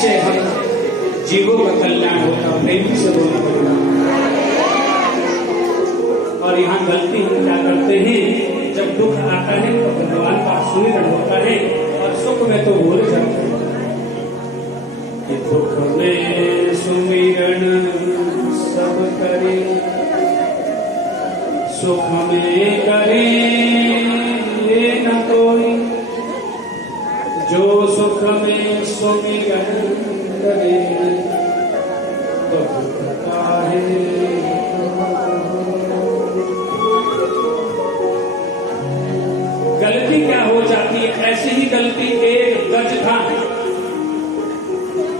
से हम जीवों का कल्याण होता, प्रेमी से बोलना पड़ेगा। और यहाँ गलती हम क्या करते हैं, जब दुख आता है तो भगवान का सुमिरन होता है और सुख में तो भूल जाते हैं। दुख में सुमिरन सब करे, सुख में करे ये न कोई, जो सुख में सुमिरन करे दुख काहे। गलती क्या हो जाती है, ऐसी ही गलती एक गज था,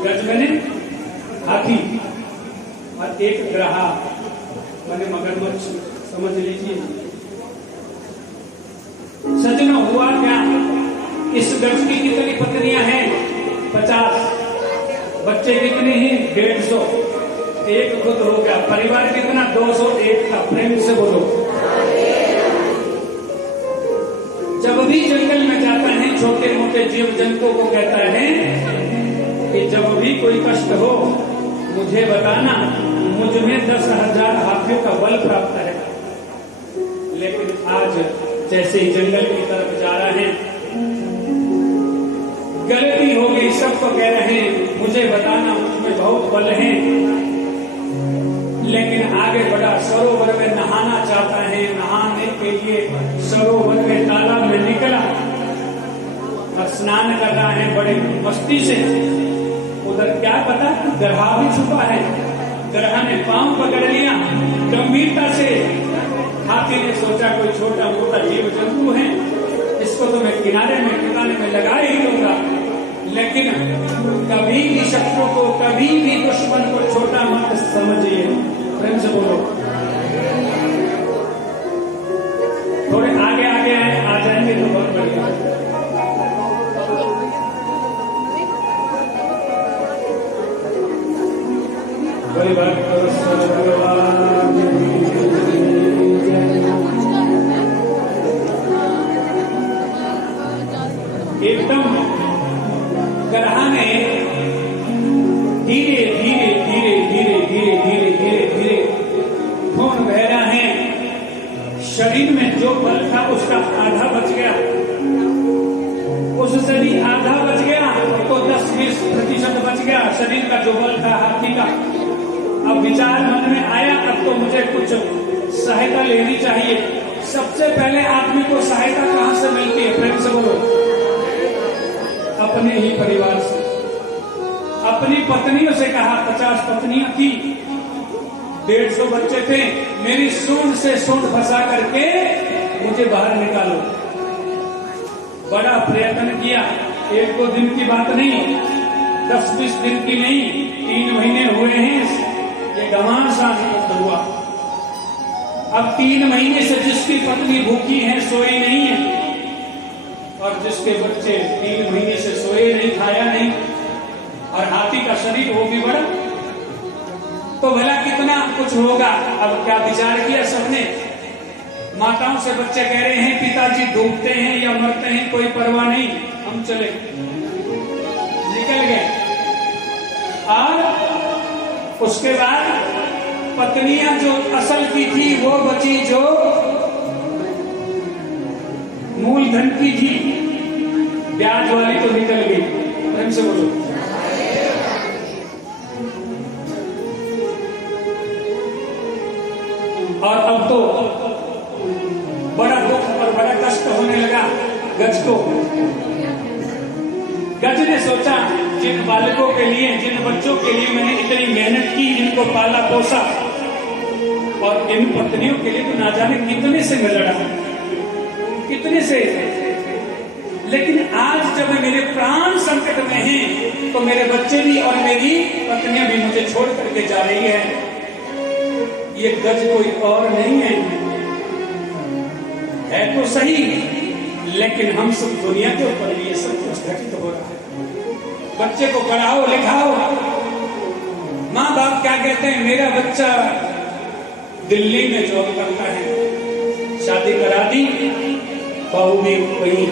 गज मैंने हाथी, और एक ग्राहा मैंने मगरमच्छ, समझ लीजिए। सजनों हुआ क्या, इस गज की कितनी पत्नियां हैं? 50। बच्चे कितने हैं? 150। एक खुद हो गया, परिवार कितना? 201 का। प्रेम से बोलो। जब भी जंगल में जाता है, छोटे मोटे जीव जंतुओं को कहता है कि जब भी कोई कष्ट हो मुझे बताना, मुझ में 10,000 हाथियों का बल प्राप्त है। लेकिन आज जैसे ही जंगल की तरफ जा रहे हैं, गलती हो गई, सबको कह रहे हैं मुझे बताना, मुझमें बहुत बल है। लेकिन आगे बढ़ा, सरोवर में नहाना चाहता है, नहाने के लिए सरोवर में तालाब में निकला और स्नान कर रहा है बड़े मस्ती से। उधर क्या पता ग्रहा भी छुपा है। ग्रहा ने पांव पकड़ लिया गंभीरता से। हाथी ने सोचा कोई छोटा मोटा जीव जंतु है, इसको तो मैं किनारे में ठिकाने में लगा ही दूंगा। लेकिन कभी भी शत्रु को, कभी भी दुश्मन को छोटा मत समझिए। प्रेम से बोलो। थोड़े आगे आगे आ जाएंगे तो बहुत बढ़िया। बड़ी बात एकदम ग्रहा ने धीरे धीरे धीरे धीरे धीरे धीरे धीरे धीरे खून बह रहा है। शरीर में जो बल था उसका आधा बच गया, उससे भी आधा बच गया तो 10-20% बच गया शरीर का जो बल था हाथी का। अब विचार मन में आया, अब तो मुझे कुछ सहायता लेनी चाहिए। सबसे पहले आदमी को सहायता कहां से मिलती है? प्रेम से बोलो। अपने ही परिवार से। अपनी पत्नियों से कहा, 50 पत्नियां थी, 150 बच्चे थे, मेरी सूंड से सूंड फंसा करके मुझे बाहर निकालो। बड़ा प्रयत्न किया, 1-2 दिन की बात नहीं, 10-20 दिन की नहीं, 3 महीने हुए हैं ये घमासान हुआ। अब 3 महीने से जिसकी पत्नी भूखी है, सोई नहीं है, और जिसके बच्चे 3 महीने से सोए नहीं, खाया नहीं, और हाथी का शरीर वो भी बड़ा, तो भला कितना कुछ होगा। अब क्या विचार किया सबने? माताओं से बच्चे कह रहे हैं पिताजी डूबते हैं या मरते हैं कोई परवाह नहीं, हम चले। निकल गए। और उसके बाद पत्नियां जो असल की थी वो बची, जो मूलधन की थी, ब्याज वाली तो निकल गई। प्रेम से बोलो। और अब तो बड़ा दुख और बड़ा कष्ट होने लगा गज को। गज ने सोचा जिन बालकों के लिए, जिन बच्चों के लिए मैंने इतनी मेहनत की, इनको पाला पोसा, और इन पत्नियों के लिए तो ना जाने कितने से मैं लड़ा, कितने से। लेकिन आज जब मेरे प्राण संकट में हैं, तो मेरे बच्चे भी और मेरी पत्नियां भी मुझे छोड़ करके जा रही है। ये गज कोई और नहीं है तो सही, लेकिन हम सब दुनिया के ऊपर ये सब कुछ घटित हो रहा है। बच्चे को पढ़ाओ लिखाओ, माँ बाप क्या कहते हैं, मेरा बच्चा दिल्ली में जॉब करता है, शादी करा दी, बहू भी वही,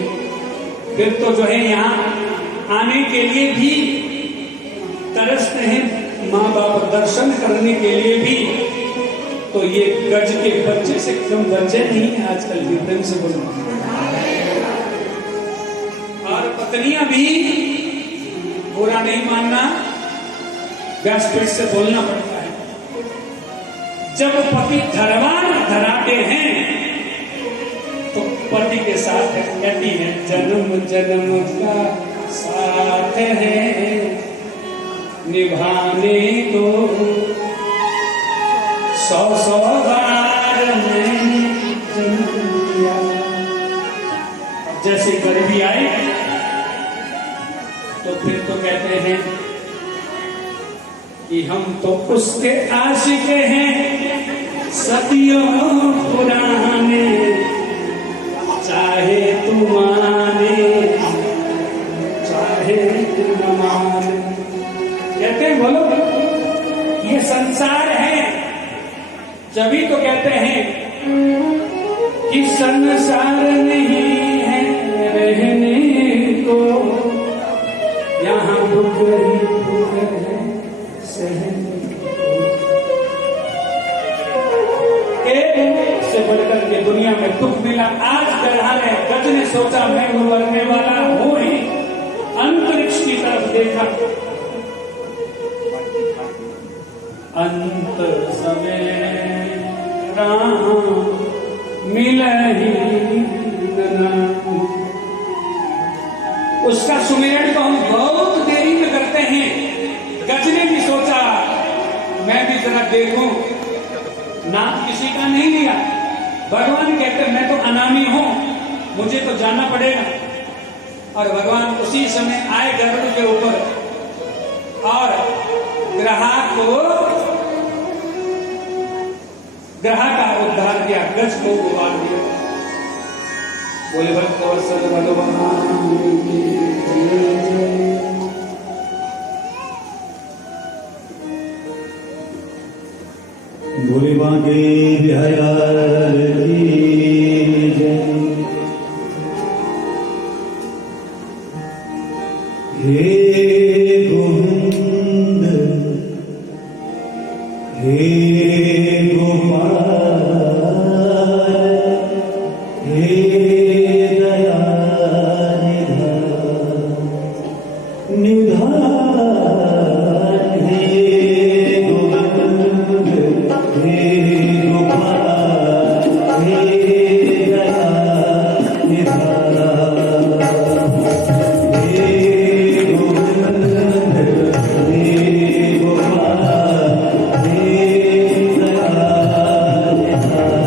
फिर तो जो है यहाँ आने के लिए भी तरसते हैं माँ बाप दर्शन करने के लिए भी, तो ये गज के बच्चे से कम बच्चे नहीं है आजकल के प्रेम से बोलो। और पत्नियां भी बुरा नहीं मानना, व्यासपीठ से बोलना पड़ता है। जब पति धरवान धराते हैं तो पति के साथ कहती है जन्म जन्म का साथ है निभाने को, 100 बार मैंने जन्म दिया। जैसे गरीबी आई तो फिर तो कहते हैं कि हम तो उसके आशिक हैं सदियों पुराने, चाहे तू माने चाहे तू न माने। कहते हैं बोलो ये संसार है, जभी तो कहते हैं कि संसार नहीं है रहने को, यहाँ दुख ही दुख है सहने को। एक से बढ़कर के दुनिया में दुख मिला। आज गढ़ाने गज ने सोचा मैं मरने वाला हूं ही, अंतरिक्ष की तरफ देखा, अंत सवेरा मिले ही न। उसका सुमेरन तो हम बहुत देरी में करते हैं। गज ने भी सोचा मैं भी जरा देखूं, नाम किसी का नहीं लिया। भगवान कहते मैं तो अनामी हूं, मुझे तो जाना पड़ेगा। और भगवान उसी समय आए गरुड़ के ऊपर और ग्रह का उद्धार किया, गज को उबार दिया। बोले भक्तवत्सल भगवान की जय। बोले बांके बिहार की जय। हे गोविंद हे गोपाल हे दया निधान हे गोविंद हे गोपाल हे दया निधान हे गोविंद हे गोपाल हे दया निधान।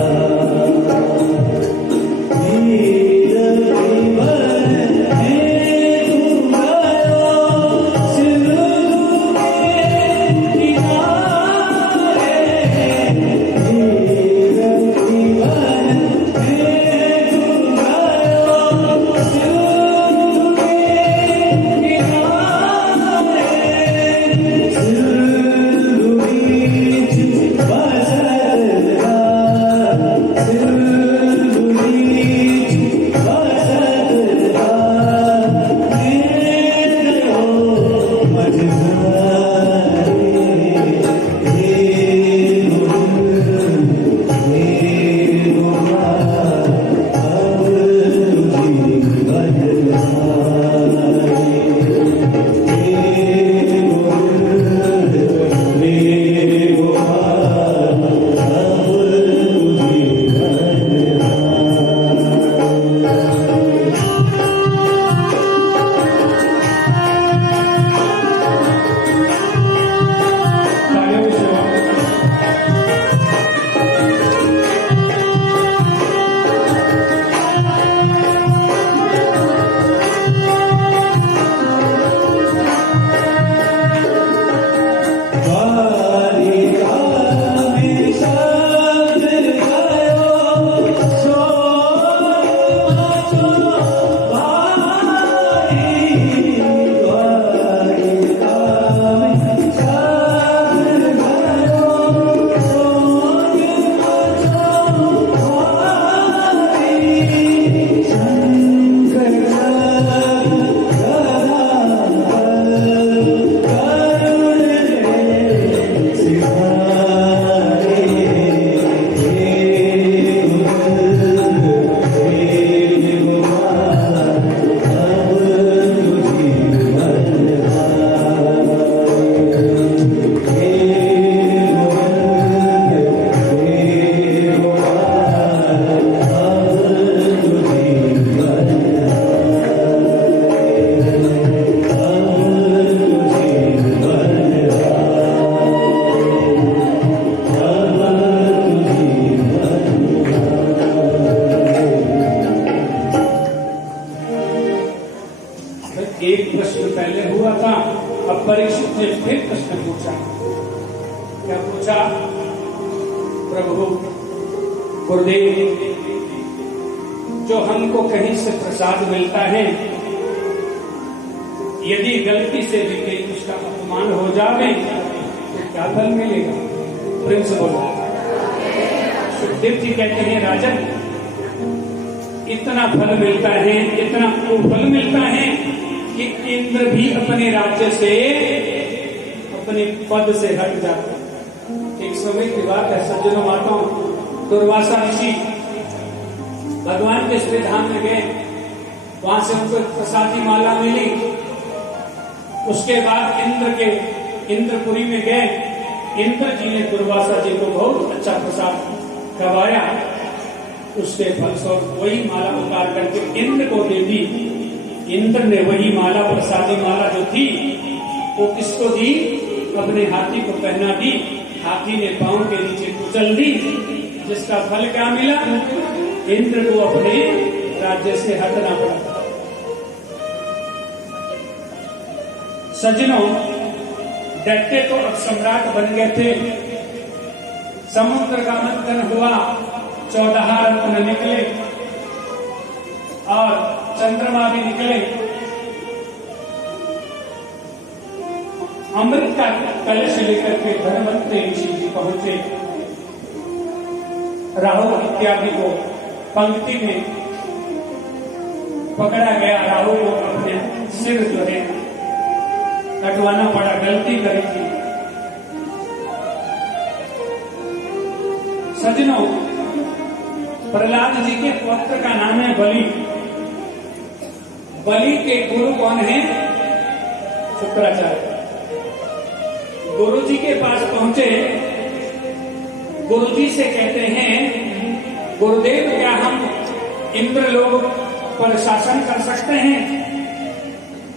पहले हुआ था। अब परीक्षित ने फिर प्रश्न पूछा। क्या पूछा? प्रभु गुरुदेव, जो हमको कहीं से प्रसाद मिलता है, यदि गलती से भी कहीं उसका अपमान हो जाए तो क्या फल मिलेगा? प्रिंस बोला। सुखदेव जी कहते हैं, राजन, इतना फल मिलता है, इतना फल मिलता है कि इंद्र भी अपने राज्य से, अपने पद से हट जाता है। एक समय की बात है, सज्जनों माताओं, दुर्वासा ऋषि भगवान के श्री धाम में गए। वहां से उनको प्रसादी माला मिली। उसके बाद इंद्रपुरी में गए। इंद्र जी ने दुर्वासा जी को बहुत अच्छा प्रसाद खवाया। उसके फलस्वरूप वही माला उतार करके इंद्र को दे दी। इंद्र ने वही माला, प्रसादी माला जो थी, वो किसको दी? अपने हाथी को पहना दी। हाथी ने पांव के नीचे कुचल दी, जिसका फल क्या मिला? इंद्र को अपने राज्य से हटना पड़ा। सज्जनों, दैत्य तो अब सम्राट बन गए थे। समुद्र का मंथन हुआ, 14 रत्न निकले और चंद्रमा भी निकले। अमृत का कलश लेकर के धनवंतरी ऋषि जी पहुंचे। राहु इत्यादि को पंक्ति में पकड़ा गया। राहु को अपने सिर जो है कटवाना पड़ा, गलती करी थी। सज्जनों, प्रहलाद जी के पुत्र का नाम है बलि। बलि के गुरु कौन है? शुक्राचार्य। गुरु जी के पास पहुंचे। गुरु जी से कहते हैं, गुरुदेव, क्या हम इंद्र लोग पर शासन कर सकते हैं?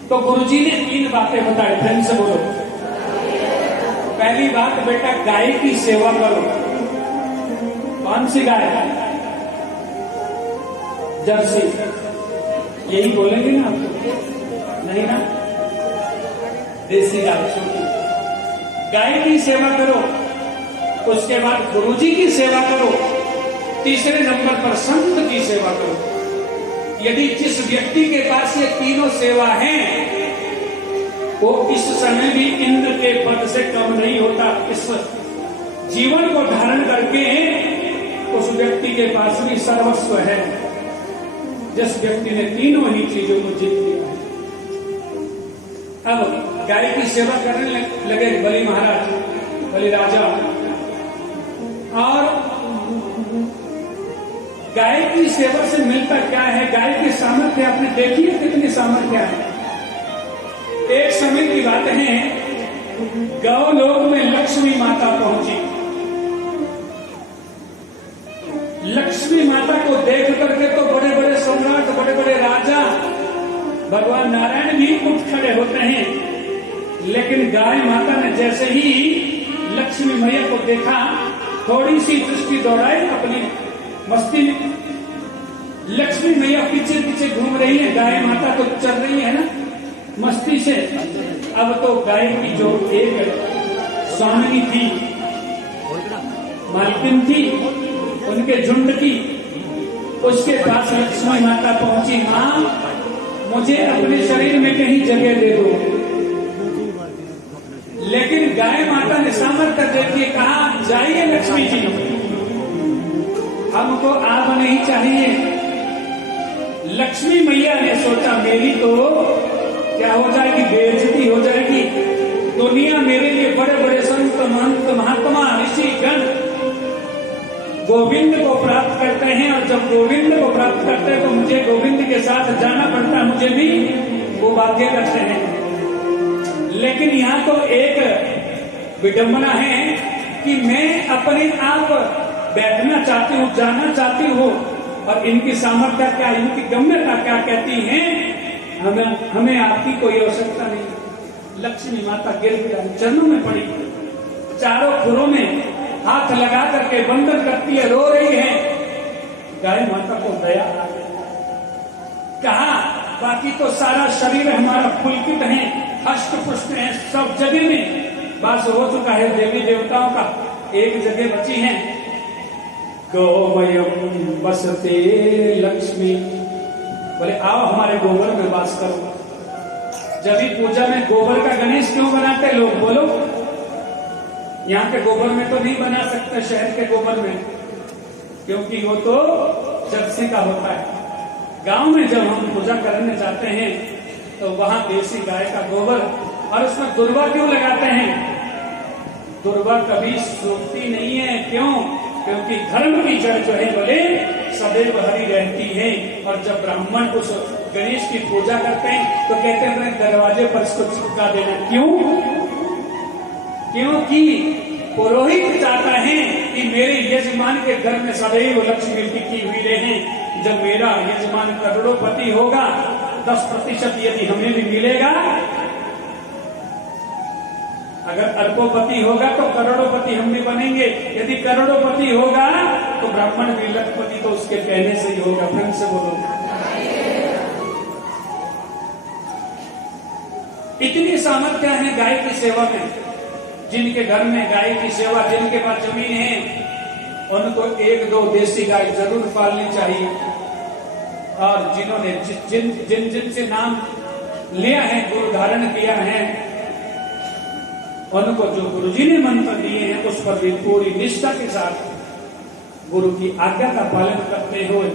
तो गुरु जी ने 3 बातें बताई। ध्यान से बोलो। पहली बात, बेटा, गाय की सेवा करो। कौन सी गाय? जर्सी। यही बोलेंगे ना आपको? नहीं ना? देसी गाय, छोटी गाय की सेवा करो। उसके बाद गुरुजी की सेवा करो। तीसरे नंबर पर संत की सेवा करो। यदि जिस व्यक्ति के पास ये तीनों सेवा हैं, वो इस समय भी इंद्र के पद से कम नहीं होता। इस जीवन को धारण करके उस व्यक्ति के पास भी सर्वस्व है, जिस व्यक्ति ने तीनों ही चीजों को जीत लिया है। अब गाय की सेवा करने लगे बलि महाराज, बलि राजा। और गाय की सेवा से मिलता क्या है? गाय की सामर्थ्य आपने देखी है, कितनी सामर्थ्य है। एक समय की बात है, गौलोक में लक्ष्मी माता पहुंची। लक्ष्मी माता को देख करके तो बड़े बड़े सम्राट, बड़े बड़े राजा, भगवान नारायण भी उठ खड़े होते हैं। लेकिन गाय माता ने जैसे ही लक्ष्मी मैया को देखा, थोड़ी सी दृष्टि दौड़ाई अपनी मस्ती में। लक्ष्मी मैया पीछे पीछे घूम रही है, गाय माता तो चल रही है ना मस्ती से। अब तो गाय की जो एक स्वामिनी थी, मालकिन थी, उनके झुंड की, उसके पास लक्ष्मी माता पहुंची। मां, मुझे अपने शरीर में कहीं जगह दे दो। लेकिन गाय माता ने सामर्थ्य देखिए, कहा, जाइए लक्ष्मी जी, हमको आप नहीं चाहिए। लक्ष्मी मैया ने सोचा, मेरी तो क्या हो जाएगी, बेइज्जती हो जाएगी। दुनिया मेरे लिए बड़े बड़े संत, महंत, महात्मा, ऋषि गण गोविंद को प्राप्त करते हैं, और जब गोविंद को प्राप्त करते हैं तो मुझे गोविंद के साथ जाना पड़ता है, मुझे भी वो बाध्य करते हैं। लेकिन यहाँ तो एक विडंबना है कि मैं अपने आप बैठना चाहती हूँ, जाना चाहती हूँ, और इनकी सामर्थ्य क्या, इनकी गम्यता क्या कहती है, हमें आपकी कोई आवश्यकता नहीं। लक्ष्मी माता गिर चरणों में पड़ी, चारों खुरों में हाथ लगा करके वंदन करती है, रो रही है। गाय माता को दया आ गई। कहा, बाकी तो सारा शरीर हमारा पुलकित है, हष्ट पुष्ट है, सब जगह में बस हो चुका है देवी देवताओं का। एक जगह बची है, गोमयम बसते लक्ष्मी, बोले आओ हमारे गोबर में वास करो। जब भी पूजा में गोबर का गणेश क्यों बनाते लोग, बोलो? यहाँ के गोबर में तो नहीं बना सकते, शहर के गोबर में, क्योंकि वो तो जर्सी का होता है। गांव में जब हम पूजा करने जाते हैं तो वहां देसी गाय का गोबर, और उसमें दुर्वा क्यों लगाते हैं? दुर्वा कभी सूखती नहीं है, क्यों? क्योंकि धर्म की जड़ जो है बोले सदैव हरी रहती है। और जब ब्राह्मण उस गणेश की पूजा करते हैं तो कहते हैं दरवाजे पर इसको चिपका देना। क्यों? क्योंकि पुरोहित चाहता है कि मेरे यजमान के घर में सदैव लक्ष्मी टिकी हुई रहे। जब मेरा यजमान करोड़ोपति होगा, 10% यदि हमें भी मिलेगा, अगर अरबोपति होगा तो करोड़ोपति हम भी बनेंगे, यदि करोड़ोपति होगा तो ब्राह्मण भी लखपति तो उसके कहने से ही होगा। फिर से बोलो। इतनी सामर्थ्य है गाय की सेवा में। जिनके घर में गाय की सेवा, जिनके पास जमीन है, उनको 1-2 देसी गाय जरूर पालनी चाहिए। और जिन्होंने जिन से नाम लिया है, गुरु धारण किया है, उनको जो गुरुजी ने मंत्र दिए हैं उस पर भी पूरी निष्ठा के साथ गुरु की आज्ञा का पालन करते हुए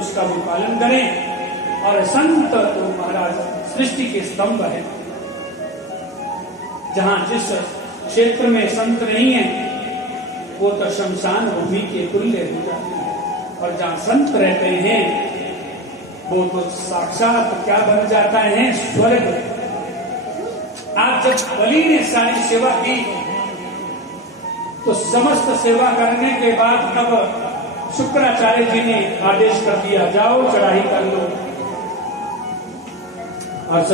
उसका भी पालन करें। और संत तो महाराज सृष्टि के स्तंभ है। जहां जिस क्षेत्र में संत नहीं है वो तो शमशान भूमि के तुल्य हो जाती है, और जहां संत रहते हैं वो तो साक्षात क्या बन जाता है, स्वर्ग। आप जब बलि ने सारी सेवा की तो समस्त सेवा करने के बाद अब शुक्राचार्य जी ने आदेश कर दिया, जाओ चढ़ाई कर लो। और